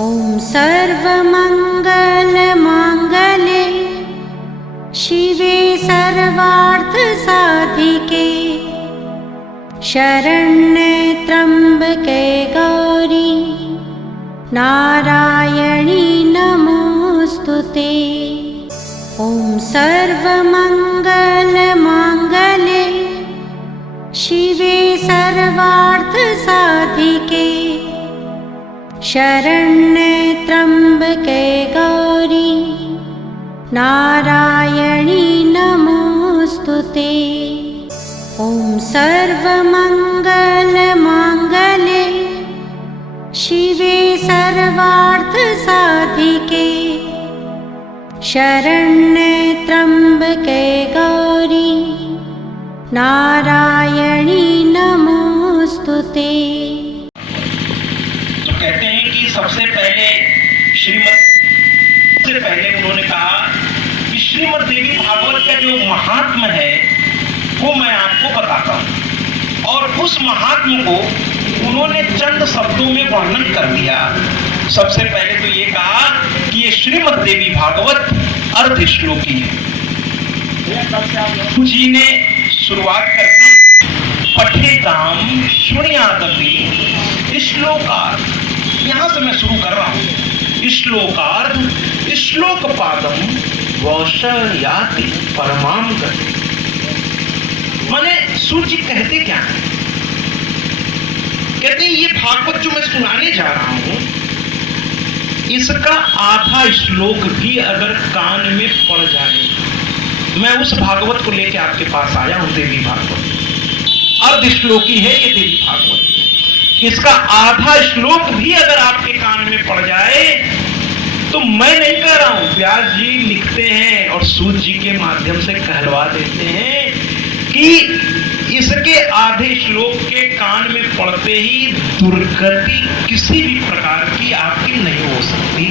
ॐ सर्वमङ्गलमाङ्गल्ये शिवे सर्वार्थसाधिके शरण्ये त्र्यम्बके गौरी नारायणी नमोऽस्तुते। ॐ सर्वमङ्गलमाङ्गल्ये शिवे सर्वार्थसाधिके शरण्ये त्र्यम्बके गौरी नारायणी नमोऽस्तुते। ॐ सर्वमङ्गलमाङ्गल्ये शिवे सर्वार्थसाधिके शरण्ये त्र्यम्बके गौरी नारायणी नमोऽस्तुते। तो कहते हैं कि सबसे पहले श्रीमद् से पहले उन्होंने कहा कि श्रीमद् देवी भागवत का जो महात्म्य है वो मैं आपको बताता हूँ, और उस महात्म्य को उन्होंने चंद शब्दों में वर्णन कर दिया। सबसे पहले तो ये कहा कि ये श्रीमद् देवी भागवत अर्ध श्लोकी है। जी ने शुरुआत करके पठेताम शृणुयादपि श्लोकार्थ, यहां से मैं शुरू कर रहा हूं। श्लोकार्थ श्लोक पादम वौशयाति परमाम गति। माने सूर्य कहते क्या है? कहते हैं ये भागवत जो मैं सुनाने जा रहा हूं, इसका आधा श्लोक भी अगर कान में पड़ जाए, मैं उस भागवत को लेकर आपके पास आया हूं। देवी भागवत अर्ध श्लोकी है ये देवी भागवत। इसका आधा श्लोक भी अगर आपके कान में पड़ जाए, तो मैं नहीं कह रहा हूं, व्यास जी लिखते हैं और सूत जी के माध्यम से कहलवा देते हैं कि इसके आधे श्लोक के कान में पड़ते ही दुर्गति किसी भी प्रकार की आपकी नहीं हो सकती।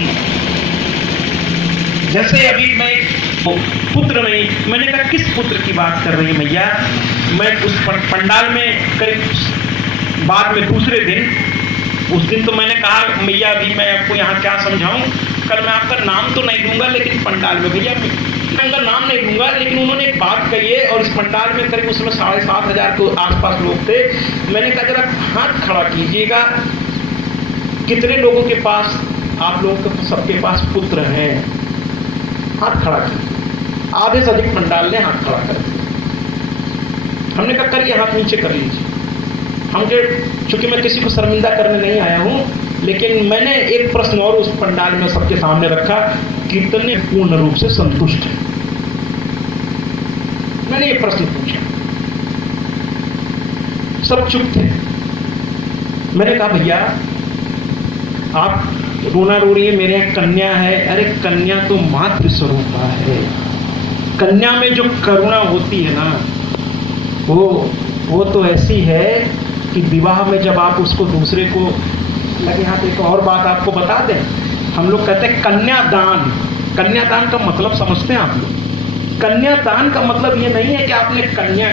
जैसे अभी मैं पुत्र नहीं, मैंने कहा किस पुत्र की बात कर रही है मैया? मैं उस पंडाल में करीब बाद में दूसरे दिन, उस दिन तो मैंने कहा मैया अभी मैं आपको यहाँ क्या समझाऊं, कल मैं आपका नाम तो नहीं दूंगा, लेकिन पंडाल में भैया मैं उनका नाम नहीं दूंगा, लेकिन उन्होंने एक बात कही है, और इस पंडाल में करीब उसमें 7,500 के आसपास लोग थे। मैंने कहा जरा हाथ खड़ा कीजिएगा, कितने लोगों के पास, आप लोगों के सबके पास पुत्र हैं? हाथ खड़ा कीजिए। आधे से अधिक पंडाल ने हाथ खड़ा कर दिया। हमने कहा करिए, हाथ नीचे कर लीजिए। हमके चूंकि मैं किसी को शर्मिंदा करने नहीं आया हूं, लेकिन मैंने एक प्रश्न और उस पंडाल में सबके सामने रखा, कितने पूर्ण रूप से संतुष्ट हैं? मैंने ये प्रश्न पूछा, सब चुप थे। मैंने कहा भैया आप रोना रो रही है, मेरे यहाँ कन्या है। अरे कन्या तो मातृ स्वरूप है। कन्या में जो करुणा होती है ना, वो तो ऐसी है कि विवाह में जब आप उसको दूसरे को लगे हाथ। एक और बात आपको बता दें, हम लोग कहते हैं कन्यादान। कन्यादान का मतलब समझते हैं आप लोग? कन्यादान का मतलब ये नहीं है कि आपने कन्या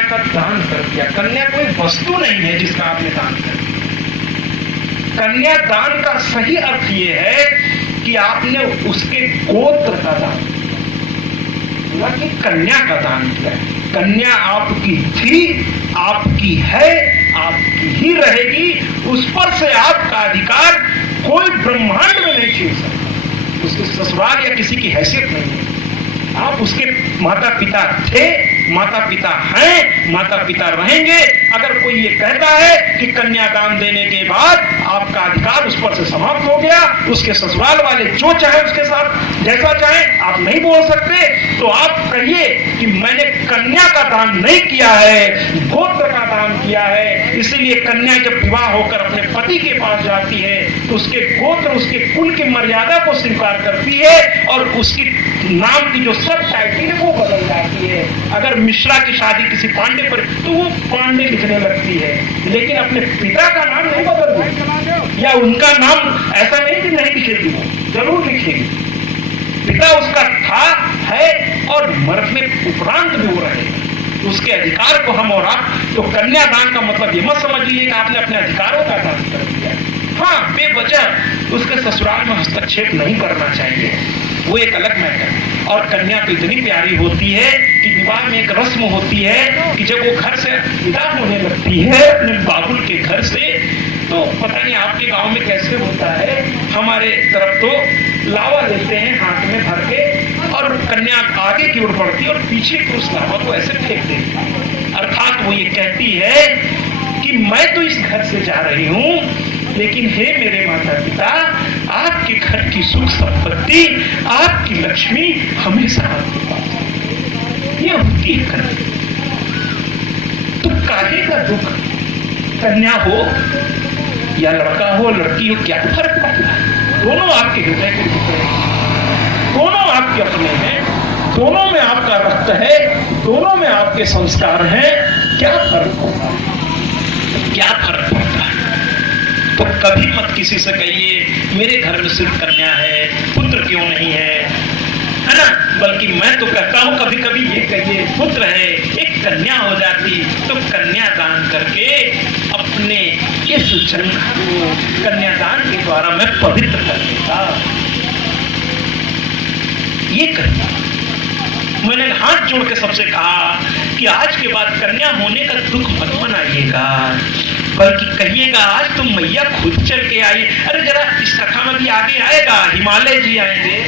का दान कर दिया। कन्या कोई वस्तु नहीं है जिसका आपने दान कर दिया। कन्यादान का सही अर्थ ये है कि आपने उसके गोत्र का दान, न कि कन्या का दान किया। कन्या आपकी थी, आपकी है, आपकी ही रहेगी। उस पर से आपका अधिकार कोई ब्रह्मांड में नहीं छीन सकता। उसके ससुराल या किसी की हैसियत नहीं है। आप उसके माता पिता थे, माता पिता हैं, माता पिता रहेंगे। अगर कोई ये कहता है कि कन्यादान देने के बाद आपका अधिकार उस पर से समाप्त हो गया, उसके ससुराल वाले जो चाहे उसके साथ जैसा चाहे, आप नहीं बोल सकते, तो आप कहिए कि मैंने कन्या का दान नहीं किया है, गोत्र का दान किया है। इसीलिए कन्या जब विवाह होकर अपने पति के पास जाती है, तो उसके गोत्र, उसके कुल की मर्यादा को स्वीकार करती है, और उसकी नाम की जो सब टाइटल है वो बदल जाती है। अगर मिश्रा की शादी किसी पांडे पर, तो वो पांडे लिखने लगती है, लेकिन अपने पिता का नाम नहीं बदलती, या उनका नाम ऐसा नहीं कि नहीं लिखेगी, वो जरूर लिखेगी। पिता उसका था, है, और मरने उपरांत भी वो रहेगा। उसके अधिकार को हम और आप, तो कन्यादान का मतलब ये मत समझिए कि आपने अपने अधिकारों का दान कर दिया। हाँ, वजह उसके ससुराल में हस्तक्षेप नहीं करना चाहिए, वो एक अलग मैटर। और कन्या तो इतनी प्यारी होती है कि विवाह में एक रस्म होती है कि जब वो घर से विदा होने लगती है अपने बाबुल के घर से, तो पता नहीं आपके गांव में कैसे होता है, हमारे तरफ तो लावा लेते हैं हाथ में भर के और कन्या आगे की ओर बढ़ती है और पीछे की उस लावा को ऐसे फेंक देती है। अर्थात वो ये कहती है कि मैं तो इस घर से जा रही हूं, लेकिन हे मेरे माता पिता, आपके घर की सुख संपत्ति, आपकी लक्ष्मी हमेशा आपके पास है। ये होती है कन्या। तो काहे का दुख, कन्या हो या लड़का हो, लड़की हो, क्या फर्क पड़ता है? दोनों आपके हृदय के टुकड़े हैं, दोनों आपके अपने हैं, दोनों में आपका रक्त है, दोनों में आपके संस्कार हैं। क्या फर्क होता है? क्या फर्क पड़ता है? तो कभी मत किसी से कहिए मेरे घर में सिर्फ कन्या है, पुत्र क्यों नहीं है ना? बल्कि मैं तो कहता हूं कभी कभी ये कहिए पुत्र है, एक कन्या हो जाती तो कन्या दान करके अपने इस जन्म को कन्यादान के द्वारा मैं पवित्र कर देता। ये कन्या, मैंने हाथ जोड़ के सबसे कहा कि आज के बाद कन्या होने का दुख मत मनाइएगा, बल्कि कहिएगा आज तो मैया खुद चल के आई। अरे जरा इस कथा में भी आगे आएगा, हिमालय जी आएंगे,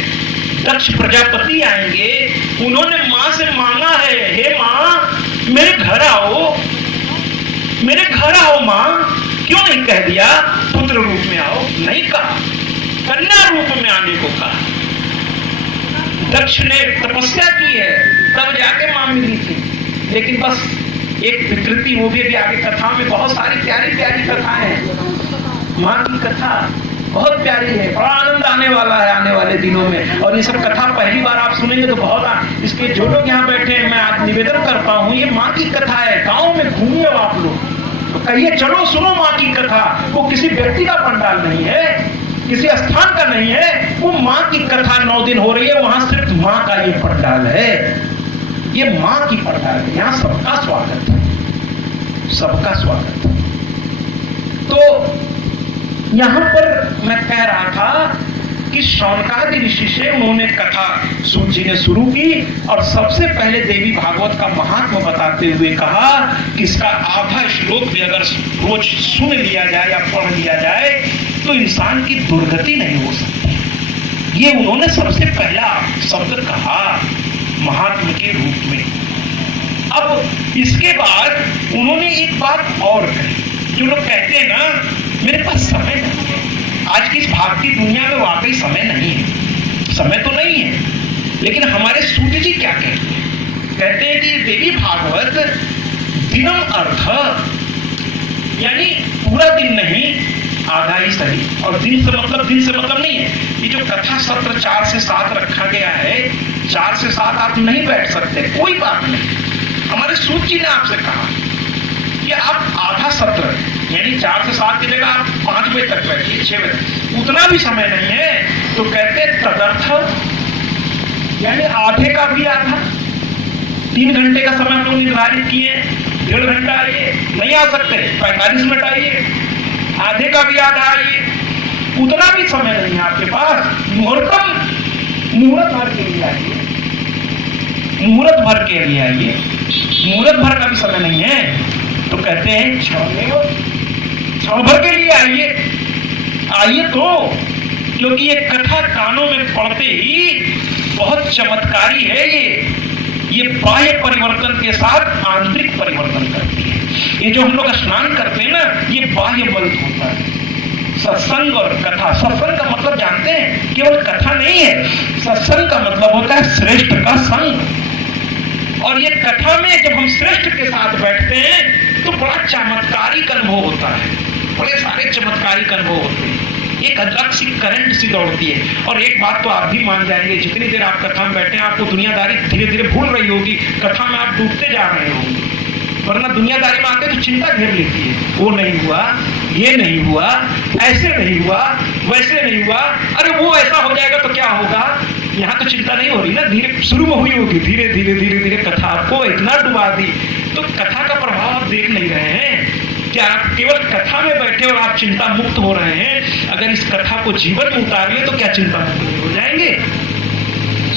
दक्ष प्रजापति आएंगे, उन्होंने मां से मांगा है, हे मां मेरे घर आओ, मेरे घर आओ मां। क्यों नहीं कह दिया पुत्र रूप में आओ? नहीं कहा, कन्या रूप में आने को कहा। दक्ष ने तपस्या की है तब जाके मां मिली थी, लेकिन बस एक विकृति, वो भी आगे कथा में बहुत सारी प्यारी प्यारी कथाएं हैं। मां की कथा बहुत प्यारी है, बड़ा आनंद आने वाला है आने वाले दिनों में। और ये सब कथा पहली बार आप सुनेंगे तो बहुत, इसके जो लोग यहाँ बैठे हैं मैं आज निवेदन करता हूँ, ये माँ की कथा है। गाँव में घूमिए आप लोग तो कहिए चलो सुनो माँ की कथा। वो किसी व्यक्ति का पंडाल नहीं है, किसी स्थान का नहीं है, वो माँ की कथा 9 दिन हो रही है, वहां सिर्फ माँ का ये पंडाल है, ये माँ की पंडाल है। यहाँ सबका स्वागत है, सबका स्वागत है। तो यहां पर मैं कह रहा था कि शौनकादि ऋषि से उन्होंने कथा सूत जी ने शुरू की और सबसे पहले देवी भागवत का महात्मा बताते हुए कहा कि इसका आधा श्लोक भी अगर रोज सुन लिया जाए या पढ़ लिया जाए तो इंसान की दुर्गति नहीं हो सकती। ये उन्होंने सबसे पहला शब्द कहा महात्मा के रूप में। अब इसके बाद उन्होंने एक बात और कही, जो लोग कहते हैं ना मेरे पास समय नहीं है, आज की इस भागती दुनिया में वाकई समय नहीं है, समय तो नहीं है, लेकिन हमारे सूत जी क्या कहते हैं कि देवी भागवत दिनम अर्थ, यानी पूरा दिन नहीं, आधा ही सही। और दिन से मतलब नहीं है, ये जो कथा सत्र 4 से 7 रखा गया है, 4 से 7 आप नहीं बैठ सकते, कोई बात नहीं। हमारे सूत जी ने आपसे कहा कि आप आधा सत्र यानी 4 से 7 की जगह आप 5 बजे तक बैठिए, 6 बजे, उतना भी समय नहीं है। तो कहते तदर्थ, यानी आधे का भी आधा, 3 घंटे का समय हम लोग निर्धारित किए, 1.5 घंटा आइए, नहीं आ सकते 45 मिनट आइए, आधे का भी आधा आइए, उतना भी समय नहीं है आपके पास। मुहूर्त भर के लिए आइए, मुहूर्त भर के लिए आइए, मुहूर्त भर का भी समय नहीं है। तो कहते हैं क्षण भर के लिए आइए तो, क्योंकि ये कथा कानों में पड़ते ही बहुत चमत्कारी है। ये बाह्य परिवर्तन के साथ आंतरिक परिवर्तन करती है। ये जो हम लोग स्नान करते हैं ना, ये बाह्य बल होता है। सत्संग और कथा, सत्संग का मतलब जानते हैं, केवल कथा नहीं है, सत्संग का मतलब होता है श्रेष्ठ का संग। और ये कथा में जब हम श्रेष्ठ के साथ बैठते हैं तो बड़ा चमत्कारिक अनुभव होता है, बड़े सारे चमत्कारिक अनुभव होते हैं, एक अलग सी करंट सी दौड़ती है। और एक बात तो आप भी मान जाएंगे, जितनी देर आप कथा में बैठे हैं आपको दुनियादारी धीरे धीरे भूल रही होगी, कथा में आप डूबते जा रहे होंगे। वरना दुनियादारी में आते तो चिंता घेर लेती है, वो नहीं हुआ, ये नहीं हुआ, ऐसे नहीं हुआ, वैसे नहीं हुआ, अरे वो ऐसा हो जाएगा तो क्या होगा। यहाँ तो चिंता नहीं हो रही ना, धीरे शुरू में हुई होगी, धीरे धीरे धीरे धीरे कथा आपको इतना डुबा दी। तो कथा का प्रभाव आप देख नहीं रहे हैं क्या आप केवल कथा में बैठे और आप चिंता मुक्त हो रहे हैं? अगर इस कथा को जीवन में उतार ले तो क्या चिंता मुक्त नहीं हो जाएंगे?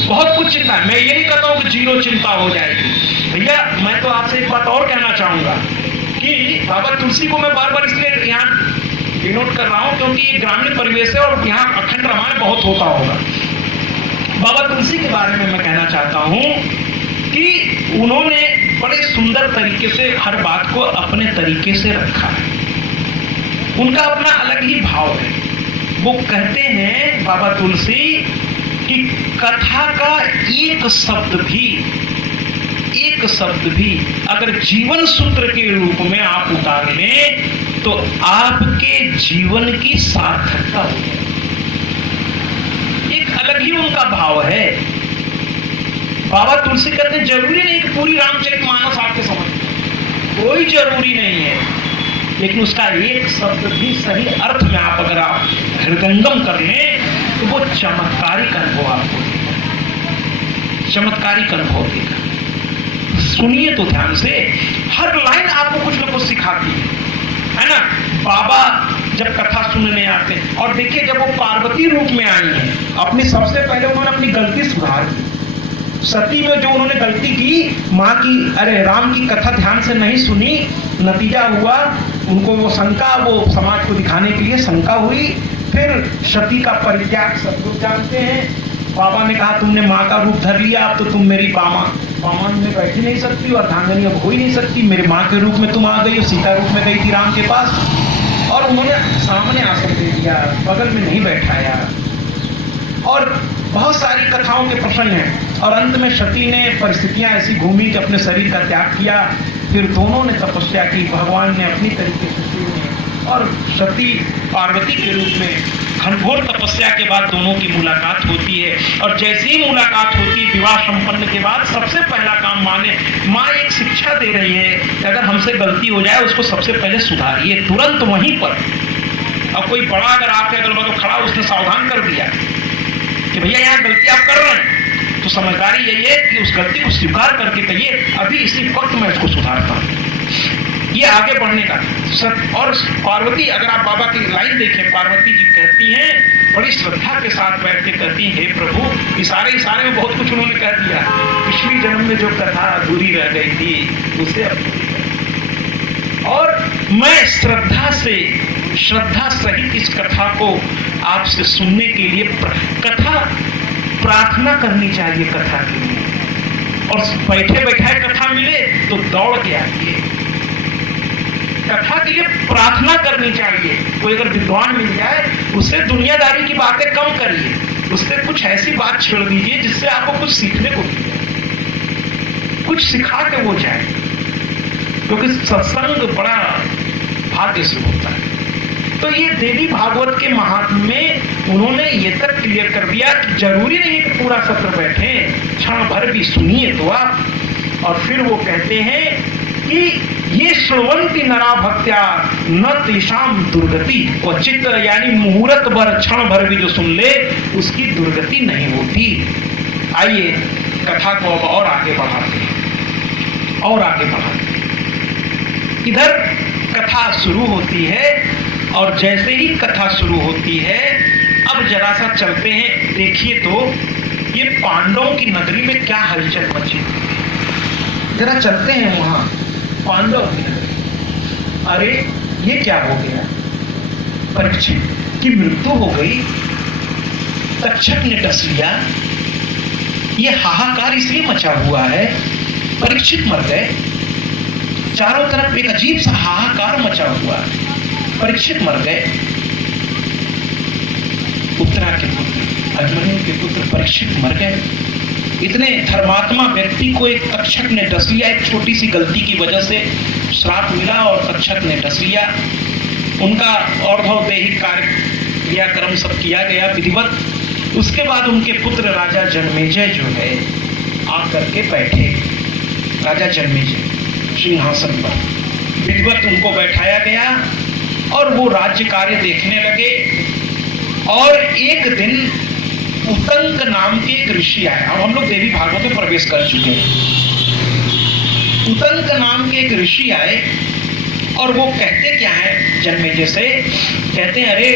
बहुत कुछ चिंता है। मैं ये नहीं कहता हूं कि जीरो चिंता हो जाएगी। भैया मैं तो आपसे एक बात और कहना चाहूंगा कि बाबा तुलसी को मैं बार बार इसलिए यहाँ डिनोट कर रहा हूं क्योंकि ये ग्रामीण परिवेश है और यहाँ अखंड रामायण बहुत होता होगा। बाबा तुलसी के बारे में मैं कहना चाहता हूं कि उन्होंने बड़े सुंदर तरीके से हर बात को अपने तरीके से रखा है। उनका अपना अलग ही भाव है। वो कहते हैं बाबा तुलसी कि कथा का एक शब्द भी अगर जीवन सूत्र के रूप में आप उतार लें तो आपके जीवन की सार्थकता हो जाए। एक अलग ही उनका भाव है। बाबा तुलसी कहते हैं जरूरी नहीं कि पूरी रामचरितमानस आपके समझ में, कोई जरूरी नहीं है, लेकिन उसका एक शब्द भी सही अर्थ में आप अगर आप हृदयंगम कर लें तो वो चमत्कारिक अनुभव आपको देगा, चमत्कारिक अनुभव देगा। सुनिए तो ध्यान से, हर लाइन आपको कुछ ना कुछ सिखाती है ना। बाबा जब कथा सुनने आते हैं और देखिए जब वो पार्वती रूप में आई हैं, अपनी सबसे पहले उन्होंने अपनी गलती सुधार दी। सती में जो उन्होंने गलती की, माँ की अरे राम की कथा ध्यान से नहीं सुनी, नतीजा हुआ उनको वो शंका, वो समाज को दिखाने के लिए शंका हुई। फिर सती का परित्याग सब लोग जानते हैं। बाबा ने कहा तुमने माँ का रूप धर लिया, अब तो तुम मेरी पामान में बैठ ही नहीं सकती और अर्धांगिनी अब हो ही नहीं सकती। मेरे माँ के रूप में तुम आ गई हो, सीता रूप में गई थी राम के पास और उन्होंने सामने आसन दे दिया, बगल में नहीं बैठाया। और बहुत सारी कथाओं के प्रसंग हैं और अंत में सती ने परिस्थितियां ऐसी घूमी कि अपने शरीर का त्याग किया। फिर दोनों ने तपस्या की, भगवान ने अपनी तरीके से और सती पार्वती के रूप में घनघोर तपस्या के बाद दोनों की मुलाकात होती है। और जैसे ही मुलाकात होती है, विवाह संपन्न के बाद सबसे पहला काम माँ एक शिक्षा दे रही है कि अगर हमसे गलती हो जाए उसको सबसे पहले सुधारिए, तुरंत वहीं पर। और कोई बड़ा अगर आपके अगल बगल खड़ा, उसने सावधान कर दिया कि भैया यहाँ गलती आप कर रहे हैं, तो समझदारी यही है कि उस गलती को स्वीकार करके कहिए अभी इसी वक्त मैं इसको सुधारता हूँ। ये आगे बढ़ने का और पार्वती, अगर आप बाबा की लाइन देखें, पार्वती जी कहती हैं बड़ी श्रद्धा के साथ बैठ के कहती हैं, हे प्रभु, इशारे में बहुत कुछ उन्होंने कह दिया। पिछली जन्म में जो कथा अधूरी रह गई थी उसे और मैं श्रद्धा सहित इस कथा को आपसे सुनने के लिए कथा प्रार्थना करनी चाहिए कथा के लिए। और बैठे बैठाए कथा मिले तो दौड़ के आइए, कथा के लिए प्रार्थना करनी चाहिए। कोई अगर विद्वान मिल जाए उससे दुनियादारी की बातें कम करिए, उससे कुछ ऐसी बात छेड़ दीजिए जिससे आपको कुछ सीखने को मिले, कुछ सिखा के वो जाए, क्योंकि सत्संग बड़ा भाग्य से होता है। तो ये देवी भागवत के महात्म्य में उन्होंने ये तक क्लियर कर दिया कि जरूरी नहीं है कि पूरा सत्र बैठे, क्षण भर भी सुनिए तो आप। और फिर वो कहते हैं कि ये श्रवंती नरा भक्त्या न तेषाम दुर्गति क्वचित, यानी मुहूर्त भर क्षण भर भी जो सुन ले उसकी दुर्गति नहीं होती। आइए कथा को अब और आगे बढ़ाते हैं, और आगे बढ़ाते हैं। इधर कथा शुरू होती है और जैसे ही कथा शुरू होती है, अब जरा सा चलते हैं, देखिए तो ये पांडवों की नगरी में क्या हलचल मची। जरा चलते हैं वहां पांडव की नगरी। अरे ये क्या हो गया, परीक्षित की मृत्यु हो गई, तक्षक ने डस लिया, ये हाहाकार इसलिए मचा हुआ है, परीक्षित मर गए, चारों तरफ एक अजीब सा हाहाकार मचा हुआ है, परीक्षित मर गए। उत्तरा के पुत्र अभिमन्यु के पुत्र परीक्षित मर गए। इतने धर्मात्मा व्यक्ति को एक तक्षक ने डस लिया, एक छोटी सी गलती की वजह से श्राप मिला और तक्षक ने डस लिया। उनका और्ध्वदेहिक कार्य क्रियाक्रम सब किया गया विधिवत। उसके बाद उनके पुत्र राजा जन्मेजय जो है आकर के बैठे, राजा जन्मेजय सिंहासन पर विधिवत उनको बैठाया गया और वो राज्य कार्य देखने लगे। और एक दिन उतंक नाम के एक ऋषि आए, अब हम लोग देवी भागवत में प्रवेश कर चुके हैं। उतंक नाम के एक ऋषि आए और वो कहते क्या है जन्मेजय से, कहते हैं अरे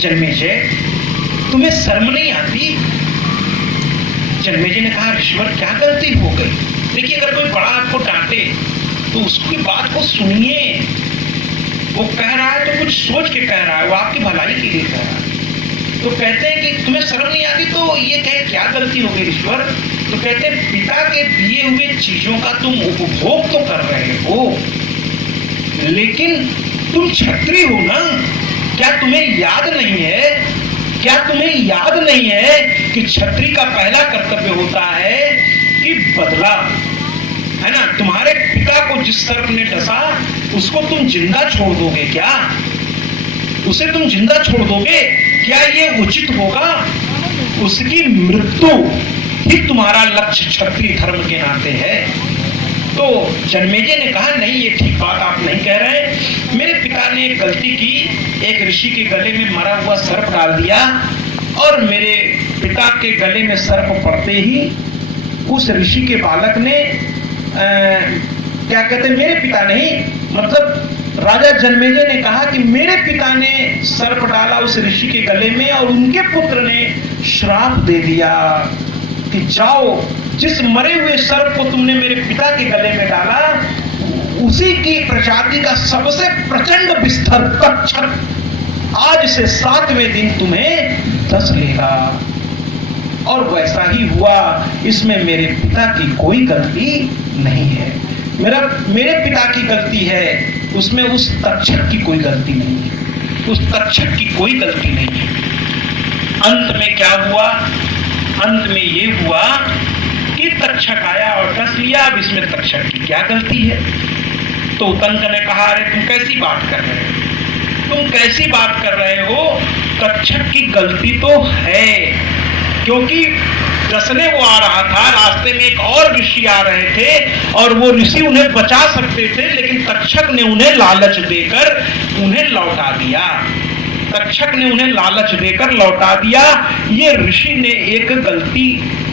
जन्मेजय तुम्हें शर्म नहीं आती? जन्मेजय ने कहा ऋषिवर क्या गलती हो गई? देखिए अगर कोई बड़ा आपको डांटे तो उसकी बात को सुनिए, वो कह रहा है तो कुछ सोच के कह रहा है, वो आपकी भलाई के लिए कह रहा है। तो कहते हैं कि तुम्हें शर्म नहीं आती? तो ये कहे क्या गलती हो गई ईश्वर? तो कहते हैं पिता के दिए हुए चीजों का तुम उपभोग तो कर रहे हो, लेकिन तुम क्षत्रिय हो ना, क्या तुम्हें याद नहीं है? क्या तुम्हें याद नहीं है कि क्षत्रिय का पहला कर्तव्य होता है कि बदला, है ना? तुम्हारे पिता को जिस सर्प ने डसा उसको तुम जिंदा छोड़ दोगे क्या? उसे तुम जिंदा छोड़ दोगे? क्या ये उचित होगा? उसकी मृत्यु ही तुम्हारा लक्ष्य क्षत्रिय धर्म के नाते है। तो जन्मेजय ने कहा नहीं, ये ठीक बात आप नहीं कह रहे। मेरे पिता ने एक गलती की, एक ऋषि के गले में मरा हुआ सर्प डाल दिया और मेरे पिता के गले में सर्प पड़ते ही उस ऋषि के बालक ने क्या कहते, मेरे पिता नहीं, मतलब राजा जन्मेजय ने कहा कि मेरे पिता ने सर्प डाला उस ऋषि के गले में और उनके पुत्र ने श्राप दे दिया कि जाओ, जिस मरे हुए सर्प को तुमने मेरे पिता के गले में डाला उसी की प्रजाति का सबसे प्रचंड विस्तर तक्षक आज से 7वें दिन तुम्हें डस लेगा। और वैसा ही हुआ। इसमें मेरे पिता की कोई गलती नहीं है, मेरे पिता की गलती है, उसमें उस तक्षक की कोई गलती नहीं है, उस तक्षक की कोई गलती नहीं है। अंत में क्या हुआ? अंत में ये हुआ कि तक्षक आया और डस लिया। अब इसमें तक्षक की क्या गलती है? तो उतंक ने कहा अरे तुम कैसी बात कर रहे हो, तुम कैसी बात कर रहे हो? तक्षक की गलती तो है, क्योंकि डसने वो आ रहा था, रास्ते में एक और ऋषि आ रहे थे और वो ऋषि उन्हें बचा सकते थे, लेकिन तक्षक ने उन्हें लालच देकर उन्हें लौटा दिया। तक्षक ने उन्हें लालच देकर लौटा दिया। ये ऋषि ने एक गलती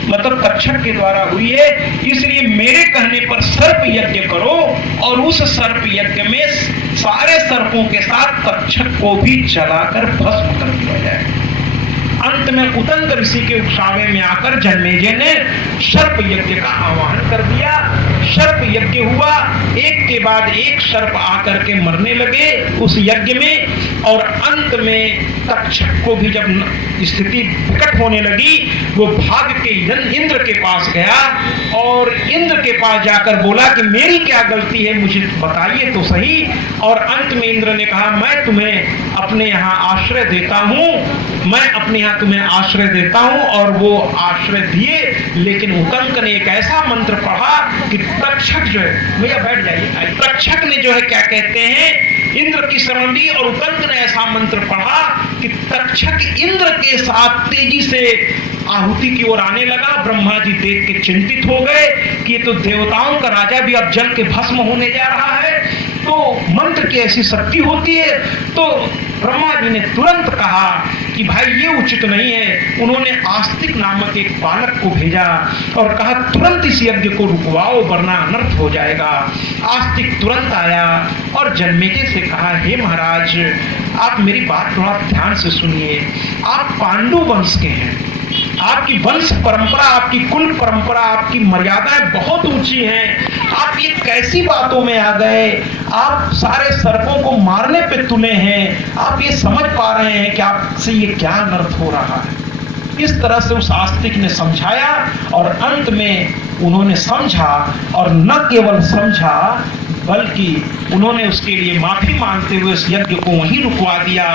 मतलब तक्षक के द्वारा हुई है, इसलिए मेरे कहने पर सर्प यज्ञ करो और उस सर्प यज्ञ में सारे सर्पों के साथ तक्षक को भी जलाकर भस्म कर दिया जाए। अंत में उतंक ऋषि के उकसावे में आकर जन्मेजय ने सर्प यज्ञ का आह्वान कर दिया। सर्प यज्ञ हुआ, एक के बाद एक सर्प आकर के मरने लगे उस यज्ञ में, और अंत में तक्षक को भी जब स्थिति विकट होने लगी वो भाग के इंद्र के पास गया और इंद्र के पास जाकर बोला कि मेरी क्या गलती है, मुझे बताइए तो सही। और अंत में इंद्र ने कहा मैं तुम्हें अपने यहाँ आश्रय देता हूँ, मैं अपने यहाँ तुम्हें आश्रय देता हूँ। और वो आश्रय दिए, लेकिन उतंक ने एक ऐसा मंत्र पढ़ा कि तक्षक जो है, भैया बैठ जाइए, तक्षक ने जो है क्या कहते हैं इंद्र की शरण ली और उतंक ने ऐसा मंत्र पढ़ा कि तक्षक इंद्र के साथ तेजी से आहुति की ओर आने लगा। ब्रह्मा जी देख के चिंतित हो गए कि ये तो देवताओं का राजा भी अब जल के भस्म होने जा रहा है, तो मंत्र की ऐसी शक्ति होती है। तो ब्रह्मा जी ने तुरंत कहा कि भाई ये उचित नहीं है। उन्होंने आस्तिक नामक एक बालक को भेजा और कहा तुरंत इस यज्ञ को रुकवाओ वरना अनर्थ हो जाएगा। आस्तिक तुरंत आया और जन्मेजय से कहा हे महाराज आप मेरी बात थोड़ा ध्यान से सुनिए, आप पांडु वंश के हैं, आपकी वंश परंपरा, आपकी कुल परंपरा, आपकी मर्यादाएं बहुत ऊंची हैं, आप ये कैसी बातों में आ गए? आप सारे सर्पों को मारने पे तुले हैं, आप ये समझ पा रहे हैं कि आपसे ये क्या अनर्थ हो रहा है? इस तरह से उस आस्तिक ने समझाया और अंत में उन्होंने समझा, और न केवल समझा बल्कि उन्होंने उसके लिए माफी मांगते हुए उस यज्ञ को वहीं रुकवा दिया।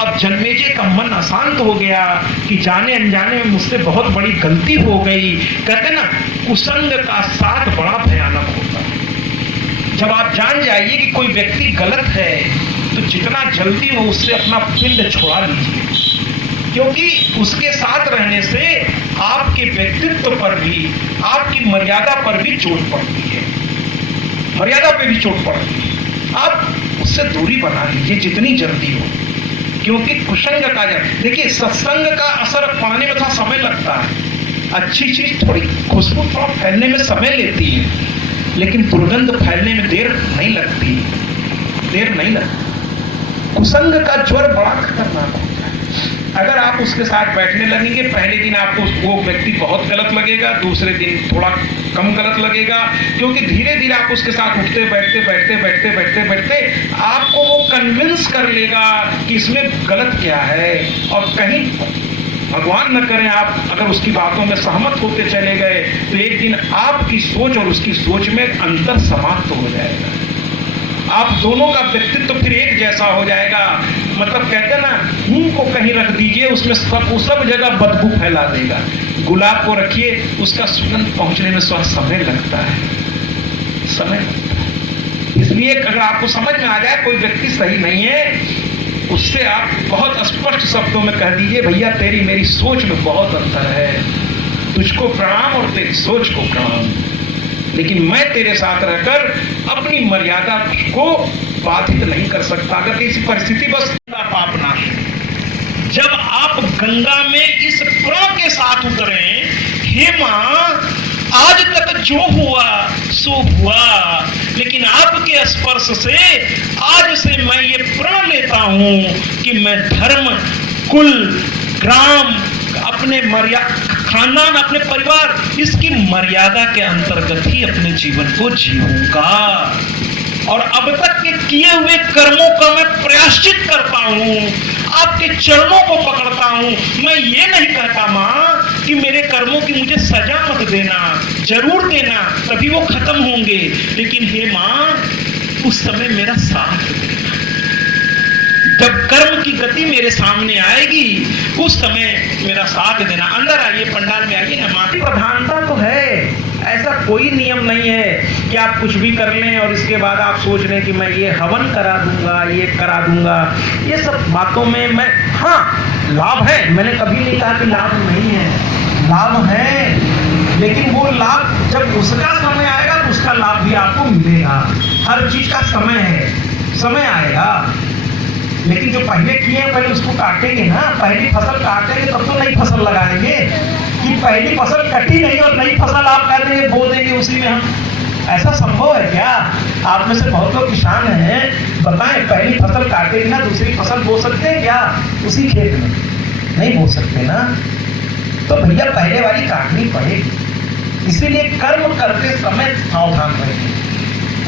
अब जन्मेजय का मन अशांत हो गया कि जाने अनजाने में मुझसे बहुत बड़ी गलती हो गई। कहते ना कुसंग का साथ बड़ा भयानक होता है। जब आप जान जाइए कि कोई व्यक्ति गलत है तो जितना जल्दी हो उससे अपना पिंड छोड़ा लीजिए, क्योंकि उसके साथ रहने से आपके व्यक्तित्व पर भी, आपकी मर्यादा पर भी चोट पड़ती है, मर्यादा पे भी चोट पड़ती है। आप उससे दूरी बना लीजिए जितनी जल्दी हो, क्योंकि कुसंग का देखिए सत्संग का असर पाने में थोड़ा समय लगता है। अच्छी चीज थोड़ी खुशबू थोड़ा फैलने में समय लेती है, लेकिन दुर्गंध फैलने में देर नहीं लगती। देर नहीं लगती। कुसंग का ज्वर बड़ा खतरनाक होता है। अगर आप उसके साथ बैठने लगेंगे, पहले दिन आपको वो व्यक्ति बहुत गलत लगेगा, दूसरे दिन थोड़ा कम गलत लगेगा, क्योंकि धीरे धीरे आप उसके साथ उठते बैठते आपको वो कन्विंस कर लेगा कि इसमें गलत क्या है। और कहीं भगवान न करे आप अगर उसकी बातों में सहमत होते चले गए तो एक दिन आपकी सोच और उसकी सोच में अंतर समाप्त हो जाएगा। आप दोनों का व्यक्तित्व फिर एक जैसा हो जाएगा। मतलब कहते हैं ना, हिंग को कहीं रख दीजिए, उसमें सब जगह बदबू फैला देगा। गुलाब को रखिए, उसका सुगंध पहुंचने में थोड़ा समय लगता है। इसलिए अगर आपको समझ में आ जाए कोई व्यक्ति सही नहीं है, उससे आप बहुत स्पष्ट शब्दों में कह दीजिए, भैया तेरी मेरी सोच में बहुत अंतर है, तुझको प्रणाम और तेरी सोच को प्रणाम, लेकिन मैं तेरे साथ रहकर अपनी मर्यादा को बाधित नहीं कर सकता। अगर किसी परिस्थिति बस पाप नाश। जब आप गंगा में इस प्रण के साथ उतरे, हे मां आज तक जो हुआ सो हुआ, लेकिन आपके स्पर्श से आज से मैं ये प्रण लेता हूं कि मैं धर्म, कुल, ग्राम, अपने खानदान, अपने परिवार, इसकी मर्यादा के अंतर्गत ही अपने जीवन को जीऊंगा। और अब तक के किए हुए कर्मों का मैं प्रायश्चित करता हूं, आपके चरणों को पकड़ता हूं। मैं ये नहीं कहता मां कि मेरे कर्मों की मुझे सजा मत देना, जरूर देना, तभी वो खत्म होंगे, लेकिन हे मां उस समय मेरा साथ देना। जब कर्म की गति मेरे सामने आएगी उस समय मेरा साथ देना। अंदर आइए, पंडाल में आइए ना। माँ की प्रधानता तो है, ऐसा कोई नियम नहीं है कि आप कुछ भी कर लें और इसके बाद आप सोच लें कि मैं ये हवन करा दूंगा, ये करा दूंगा। ये सब बातों में मैं, हाँ लाभ है, मैंने कभी नहीं कहा कि लाभ नहीं है, लाभ है, लेकिन वो लाभ जब उसका समय आएगा तो उसका लाभ भी आपको मिलेगा। हर चीज का समय है, समय आएगा। लेकिन जो पहले किए पहले उसको काटेंगे ना, पहली फसल काटेंगे तब तो नई फसल लगाएंगे। कि पहली फसल कटी नहीं और नई फसल आप कह देंगे बो देंगे उसी में हम, ऐसा संभव है क्या? आप में से बहुत लोग किसान हैं, बताएं पहली फसल काटेंगे ना दूसरी फसल बो सकते हैं क्या उसी खेत में? नहीं बो सकते ना। तो भैया पहले वाली काटनी पड़ेगी। इसीलिए कर्म करते समय सावधान रहें।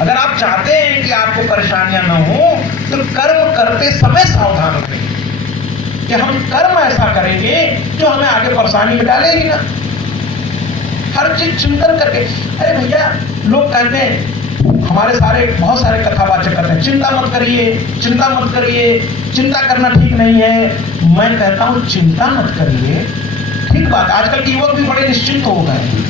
अगर आप चाहते हैं कि आपको परेशानियां न हो तो कर्म करते समय सावधान रहें कि हम कर्म ऐसा करेंगे जो हमें आगे परेशानी में डालेगी ना। हर चीज चिंतन करके। अरे भैया लोग कहते हैं, हमारे बहुत सारे कथावाचक कहते हैं चिंता मत करिए, चिंता मत करिए, चिंता करना ठीक नहीं है। मैं कहता हूं चिंता मत करिए, ठीक बात। आजकल के युवक भी बड़े निश्चिंत हो गए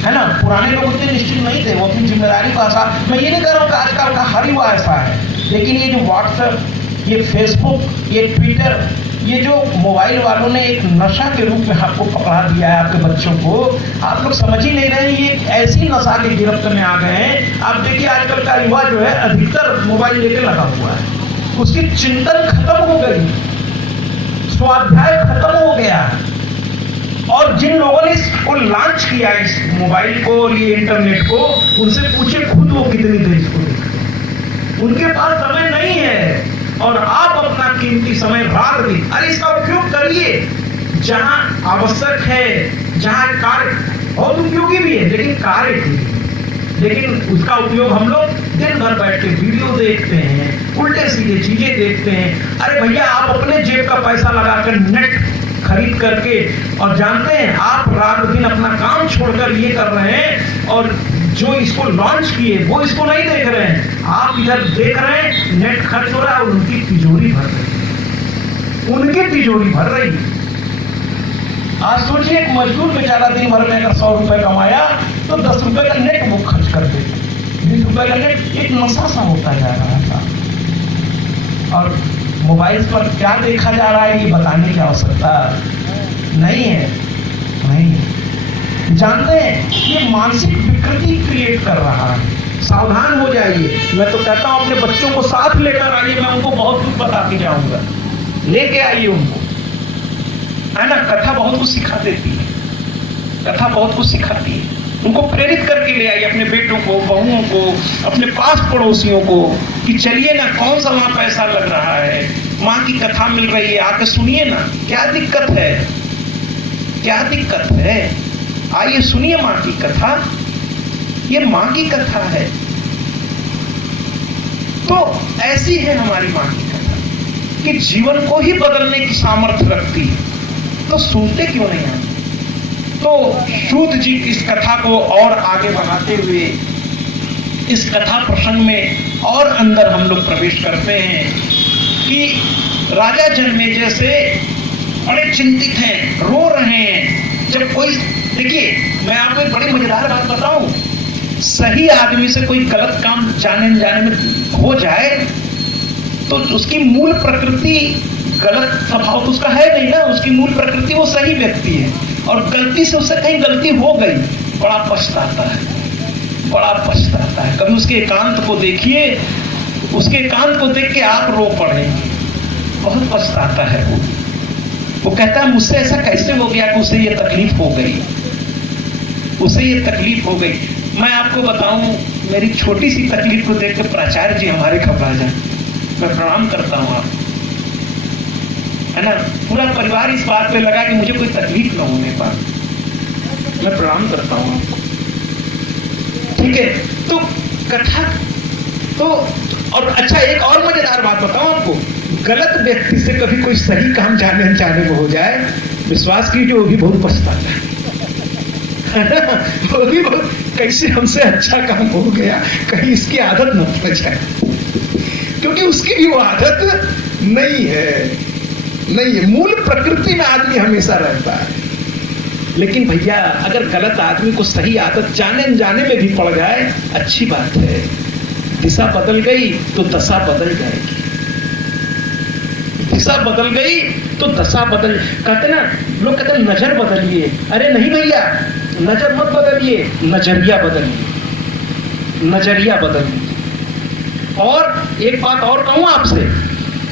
है ना, पुराने लोग उतने निश्चित नहीं थे, वो अपनी जिम्मेदारी का आसार। मैं ये नहीं कह रहा हूँ कि आजकल का हर युवा ऐसा है, लेकिन ये जो व्हाट्सएप, ये फेसबुक, ये ट्विटर, ये जो मोबाइल वालों ने एक नशा के रूप में आपको पकड़ा दिया है, आपके बच्चों को, आप लोग समझ ही नहीं रहे। ये ऐसी नशा की गिरफ्त में आ गए हैं। आप देखिए आजकल का युवा जो है अधिकतर मोबाइल लेके लगा हुआ है, उसकी चिंतन खत्म हो गई, स्वाध्याय खत्म हो गया। और जिन लोगों ने इसको लॉन्च किया, इस मोबाइल को, ये इंटरनेट को, उनसे पूछे खुद वो कितनी देर इसको देखते हैं। उनके पास समय नहीं है और आप अपना कीमती समय रात दिन, अरे इसका उपयोग करिए जहां आवश्यक है, जहां कार्य बहुत उपयोगी भी है, लेकिन कार्य कीजिए। लेकिन उसका उपयोग हम लोग दिन भर बैठ के वीडियो देखते हैं, उल्टे सीधे चीजें देखते हैं। अरे भैया आप अपने जेब का पैसा लगाकर नेट खरीद करके, और जानते हैं आप रात दिन अपना काम छोड़कर ये कर रहे हैं, और जो इसको लॉन्च किए वो इसको नहीं देख रहे हैं। आप इधर देख रहे हैं नेट खर्च हो रहा है, उनकी तिजोरी भर रही, उनकी तिजोरी भर रही। आज सोचिए एक मजदूर बेचारा दिन भर में अगर 100 रुपए कमाया तो 10 रुपए का नेट वो खर्च कर देते, 20 रुपए का नेट। एक नशा सा होता जा रहा था। और मोबाइल पर क्या देखा जा रहा है ये बताने की आवश्यकता नहीं है। नहीं जानते हैं ये मानसिक विकृति क्रिएट कर रहा है। सावधान हो जाइए। मैं तो कहता हूं अपने बच्चों को साथ लेकर आइए, मैं उनको बहुत कुछ बताते जाऊंगा। लेके आइए उनको, है ना। कथा बहुत कुछ सिखा देती है, कथा बहुत कुछ सिखाती है। उनको प्रेरित करके ले आई, अपने बेटों को, बहुओं को, अपने पास पड़ोसियों को, कि चलिए ना, कौन सा वहां पैसा लग रहा है, माँ की कथा मिल रही है, आके सुनिए ना, क्या दिक्कत है, क्या दिक्कत है, आइए सुनिए माँ की कथा, ये माँ की कथा है। तो ऐसी है हमारी माँ की कथा कि जीवन को ही बदलने की सामर्थ्य रखती है, तो सुनते क्यों नहीं हम? तो सूत जी इस कथा को और आगे बढ़ाते हुए इस कथा प्रसंग में और अंदर हम लोग प्रवेश करते हैं कि राजा जन्मेजय से बड़े चिंतित हैं, रो रहे हैं। जब कोई, देखिए मैं आपको एक बड़ी मजेदार बात बताऊं, सही आदमी से कोई गलत काम जाने में हो जाए तो उसकी मूल प्रकृति, गलत स्वभाव तो उसका है नहीं ना, उसकी मूल प्रकृति वो सही व्यक्ति है, और गलती से उससे कहीं गलती हो गई, बड़ा पछताता है, बड़ा पछताता है। कभी उसके एकांत को देखिए, उसके एकांत को देख के आप रो पड़ेंगे, बहुत पछताता है वो कहता है मुझसे ऐसा कैसे हो गया कि उसे ये तकलीफ हो गई, उसे ये तकलीफ हो गई। मैं आपको बताऊं, मेरी छोटी सी तकलीफ को देख के प्राचार्य जी हमारे घबरा जाए, मैं प्रणाम करता हूं आप, है ना, पूरा परिवार इस बात पे लगा कि मुझे कोई तकलीफ न होने पाए, मैं प्रणाम करता हूं आपको, ठीक है। तो कथा तो, और अच्छा एक और मजेदार बात बताऊं आपको, गलत व्यक्ति से कभी कोई सही काम जाने अनजाने में हो जाए, विश्वास कीजिए वो भी बहुत पछताता है ना, वो भी बहुत, कैसे हमसे अच्छा काम हो गया, कहीं इसकी आदत न पड़ जाए, क्योंकि उसकी भी वो आदत नहीं है, मूल प्रकृति में आदमी हमेशा रहता है। लेकिन भैया अगर गलत आदमी को सही आदत जाने अनजाने में भी पड़ जाए, अच्छी बात है, दिशा बदल गई तो दशा बदल जाएगी, दिशा बदल गई तो दशा बदल, कहते ना लोग, कहते नजर बदलिए, अरे नहीं भैया नजर मत बदलिए, नजरिया बदलिए, नजरिया बदलिए। और एक बात और कहूं आपसे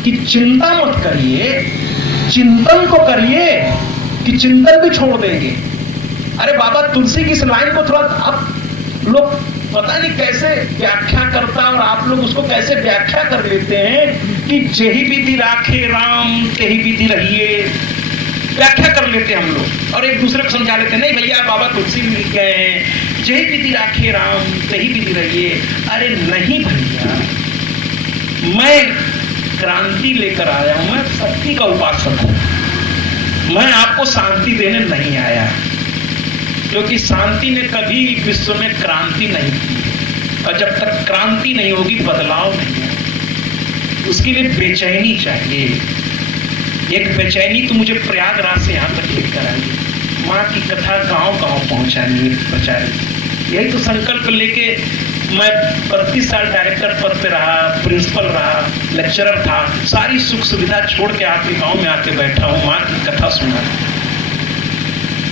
कि चिंता मत करिए, चिंतन तो करिए, कि चिंतन भी छोड़ देंगे। अरे बाबा तुलसी की इस लाइन को थोड़ा, अब लोग पता नहीं कैसे व्याख्या करता, और आप लोग उसको कैसे व्याख्या कर लेते हैं कि जेहि विधि राखे राम तेहि विधि रहिए, व्याख्या कर लेते हैं हम लोग, और एक दूसरे को समझा लेते हैं, नहीं भैया बाबा तुलसी भी लिख गए हैं, जेहि विधि राखे राम तेहि विधि रहिए। अरे नहीं भैया, मैं क्रांति लेकर आया हूं, मैं शक्ति का उपासक हूं, मैं आपको शांति देने नहीं आया, क्योंकि शांति ने कभी विश्व में क्रांति नहीं की, और जब तक क्रांति नहीं होगी बदलाव नहीं होगा, उसके लिए बेचैनी चाहिए। एक बेचैनी तो मुझे प्रयागराज से यहाँ तक लेकर आई, माँ की कथा गांव-गांव पहुंचानी प्रचारित, यही तो संकल्प लेके मैं 32 साल डायरेक्टर पद पे रहा, प्रिंसिपल रहा, लेक्चरर था, सारी सुख सुविधा छोड़ के आपके गांव में आके बैठा हूँ, माँ की कथा सुना,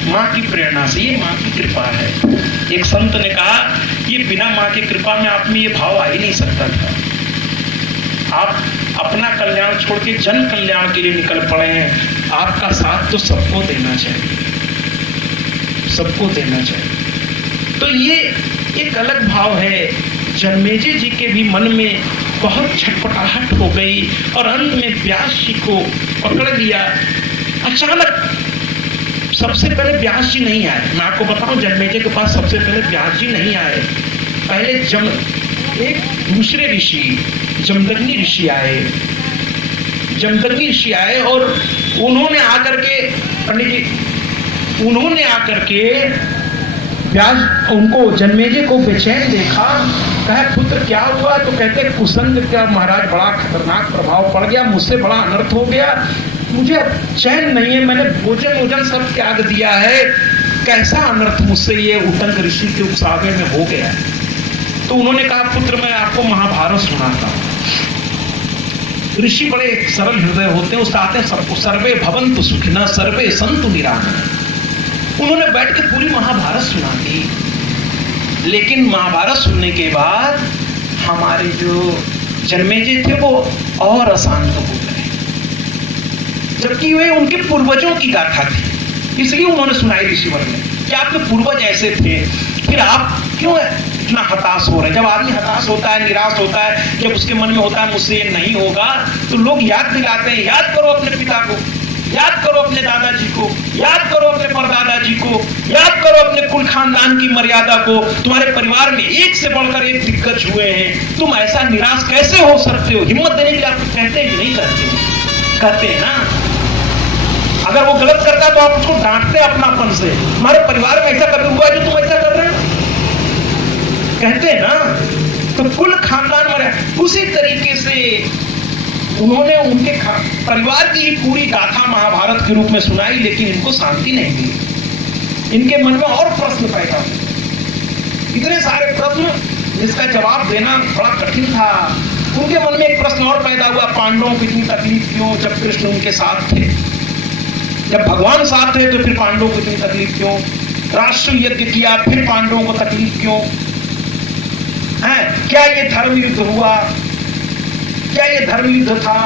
माँ की प्रेरणा से, ये माँ की कृपा है। एक संत ने कहा ये बिना माँ की कृपा में आप में ये भाव आ ही नहीं सकता था। आप अपना कल्याण छोड़ के जन कल्याण के लिए निकल पड़े हैं, आपका साथ तो सबको देना चाहिए, सबको देना चाहिए। तो ये एक अलग भाव है। जन्मेजय जी के भी मन में बहुत छटपटाहट हो गई, और अंत में व्यास जी को पकड़ लिया। अचानक सबसे पहले व्यास जी नहीं आए, मैं आपको बताऊं, जन्मेजय के पास सबसे पहले व्यास जी नहीं आए, पहले एक दूसरे ऋषि जमदग्नि ऋषि आए, जमदग्नि ऋषि आए, और उन्होंने आकर के, पंडित जी उन्होंने आकर के व्यास, उनको जन्मेजय को बेचैन देखा, कहा पुत्र क्या हुआ, तो कहते कुसंग का महाराज बड़ा खतरनाक प्रभाव पड़ गया, मुझसे बड़ा अनर्थ हो गया, मुझे चैन नहीं है, मैंने भोजन सब त्याग दिया है, कैसा अनर्थ मुझसे ये उटंक ऋषि के उकसावे में हो गया। तो उन्होंने कहा पुत्र मैं आपको महाभारत सुनाता हूं। ऋषि बड़े सरल हृदय होते हैं, उससे सबको सर्वे भवन्तु सुखिनः सर्वे सन्तु निरामयाः। उन्होंने बैठ के पूरी महाभारत सुना दी। लेकिन महाभारत सुनने के बाद हमारे जो जन्मेजय थे वो और अशांत हो गए, जबकि वे उनके पूर्वजों की गाथा थी, इसलिए उन्होंने सुनाई ऋषिवर ने कि आपके पूर्वज ऐसे थे फिर आप क्यों इतना हताश हो रहे हैं? जब आदमी हताश होता है, निराश होता है, जब उसके मन में होता है मुझसे ये नहीं होगा, तो लोग याद दिलाते हैं, याद करो अपने पिता को, याद करो अपने दादाजी को, याद करो अपने परदादा जी को, याद करो अपने कुल खानदान की मर्यादा को। तुम्हारे परिवार में एक से बढ़कर एक दिग्गज हुए हैं, तुम ऐसा निराश कैसे हो सकते हो? हिम्मत देने के लिए आप कहते हैं कि नहीं कहते? कहते हैं ना। अगर वो गलत करता तो आप उसको डांटते अपनापन से। हमारे परिवार में ऐसा कभी हुआ जो तुम ऐसा कर रहे हो? कहते हैं ना। तो कुल खानदान मर्यादा, उसी तरीके से उन्होंने उनके परिवार की पूरी गाथा महाभारत के रूप में सुनाई, लेकिन इनको शांति नहीं मिली। इनके मन में और प्रश्न पैदा हुए, इतने सारे प्रश्न जिसका जवाब देना बड़ा कठिन था। उनके मन में एक प्रश्न और पैदा हुआ, पांडवों को इतनी तकलीफ क्यों जब कृष्ण उनके साथ थे? जब भगवान साथ थे तो फिर पांडवों को इतनी तकलीफ क्यों? राष्ट्र यज्ञ किया फिर पांडवों को तकलीफ क्यों है? क्या ये धर्म युद्ध हुआ? क्या ये धर्म युद्ध था?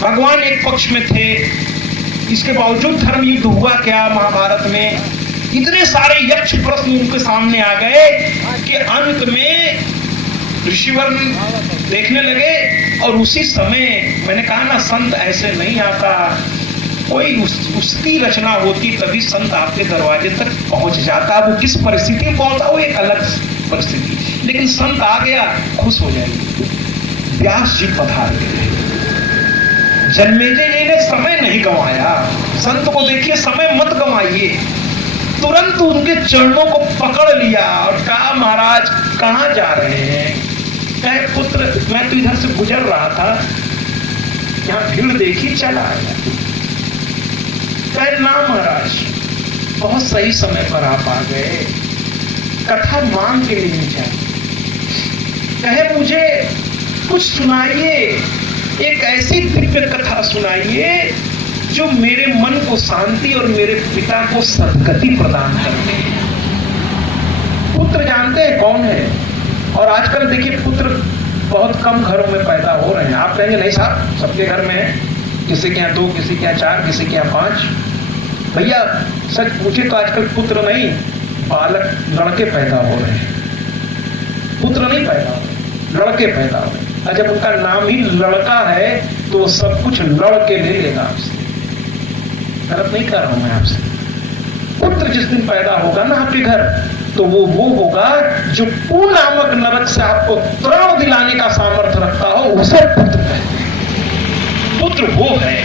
भगवान एक पक्ष में थे, इसके बावजूद धर्म युद्ध हुआ क्या महाभारत में? इतने सारे यक्ष प्रश्न उनके सामने आ गए कि अंत में ऋषिवर देखने लगे। और उसी समय मैंने कहा ना, संत ऐसे नहीं आता, कोई उसकी रचना होती तभी संत आपके दरवाजे तक पहुंच जाता। वो किस परिस्थिति में पहुंचा वो एक अलग परिस्थिति, लेकिन संत आ गया खुश हो जाएगी। व्यास जी पधार गए, जन्मेजय जी ने समय नहीं गंवाया। संत को देखिए, समय मत गंवाइए, तुरंत उनके चरणों को पकड़ लिया और कहा महाराज कहाँ जा रहे हैं? कहे पुत्र मैं तो इधर से गुजर रहा था, यहाँ भीड़ देखी चला आया। कहे ना महाराज बहुत सही समय पर आप आ गए, कथा मांग के लिए चाहिए। कहे मुझे कुछ सुनाइए, एक ऐसी दिव्य कथा सुनाइए जो मेरे मन को शांति और मेरे पिता को सद्गति प्रदान करते हैं। पुत्र जानते हैं कौन है? और आजकल देखिए पुत्र बहुत कम घरों में पैदा हो रहे हैं। आप कहेंगे नहीं साहब सबके घर में है, किसी के यहाँ 2, किसी के यहाँ 4, किसी के यहाँ 5। भैया सच पूछे तो आजकल पुत्र नहीं, बालक लड़के पैदा हो रहे हैं। पुत्र नहीं पैदा हो रहे, लड़के पैदा हो रहे। और जब उनका नाम ही लड़का है तो सब कुछ लड़के ले लेगा आपसे। गलत नहीं कर रहा हूं मैं आपसे। पुत्र जिस दिन पैदा होगा ना आपके घर, तो वो होगा जो पू नामक नरक से आपको त्राण दिलाने का सामर्थ्य रखता हो, उसे पुत्र कहते हैं। पुत्र वो है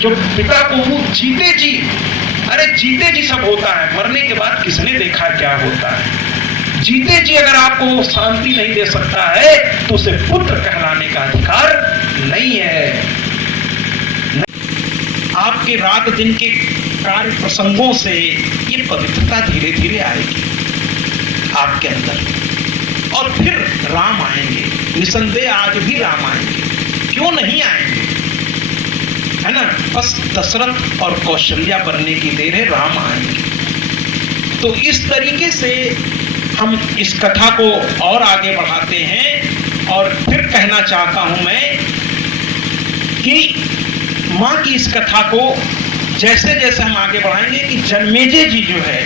जो पिता को वो जीते जी, अरे जीते जी सब होता है, मरने के बाद किसने देखा क्या होता है? जीते जी अगर आपको शांति नहीं दे सकता है तो उसे पुत्र कहलाने का अधिकार नहीं है। आपके रात दिन के कार्य प्रसंगों से ये पवित्रता धीरे धीरे आएगी आपके अंदर, और फिर राम आएंगे। निसंदेह आज भी राम आएंगे, क्यों नहीं आएंगे, है ना? बस दशरथ और कौशल्या बनने की देर है, राम आएंगे। तो इस तरीके से हम इस कथा को और आगे बढ़ाते हैं। और फिर कहना चाहता हूं मैं कि मां की इस कथा को जैसे जैसे हम आगे बढ़ाएंगे कि जन्मेजय जी जो है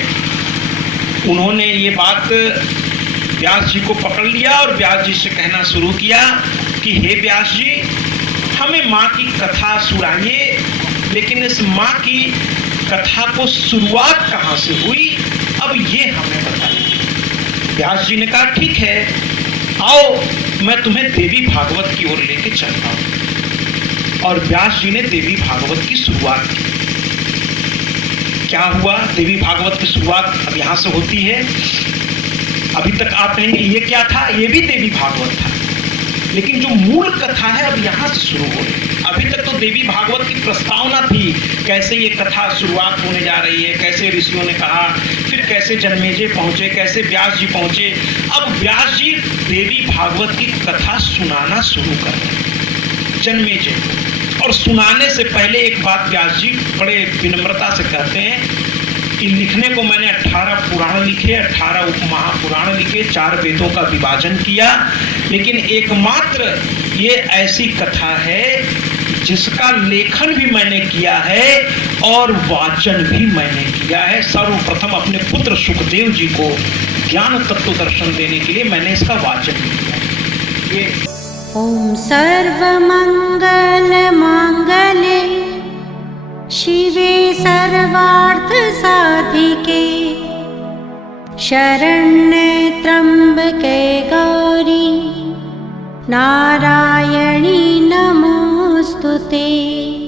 उन्होंने ये बात व्यास जी को पकड़ लिया और व्यास जी से कहना शुरू किया कि हे व्यास जी, हमें मां की कथा सुनाइए, लेकिन इस मां की कथा को शुरुआत कहां से हुई अब ये हमें बताइए। व्यास जी ने कहा ठीक है, आओ मैं तुम्हें देवी भागवत की ओर लेके चलता हूं। और व्यास जी ने देवी भागवत की शुरुआत की। क्या हुआ? देवी भागवत की शुरुआत अब यहां से होती है। अभी तक आप कहेंगे ये क्या था? ये भी देवी भागवत था, लेकिन जो मूल कथा है अब यहां से शुरू हो रही है। अभी तक तो देवी भागवत की प्रस्तावना थी, कैसे ये कथा शुरुआत होने जा रही है, कैसे ऋषियों ने कहा, फिर कैसे जन्मेजय पहुंचे, कैसे व्यास जी पहुंचे। अब व्यास जी देवी भागवत की कथा सुनाना शुरू कर रहे हैं जन्मेजय। और सुनाने से पहले एक बात व्यास जी बड़े विनम्रता से कहते हैं कि लिखने को मैंने 18 पुराण लिखे, 18 उपमहापुराण लिखे, 4 वेदों का विभाजन किया, लेकिन एकमात्र ये ऐसी कथा है जिसका लेखन भी मैंने किया है और वाचन भी मैंने किया है। सर्वप्रथम अपने पुत्र सुखदेव जी को ज्ञान तत्व दर्शन देने के लिए मैंने इसका वाचन किया। ये ॐ सर्वमङ्गलमाङ्गल्ये शिवे सर्वार्थसाधिके शरण्ये त्र्यम्बके गौरी नारायणी नमोऽस्तुते।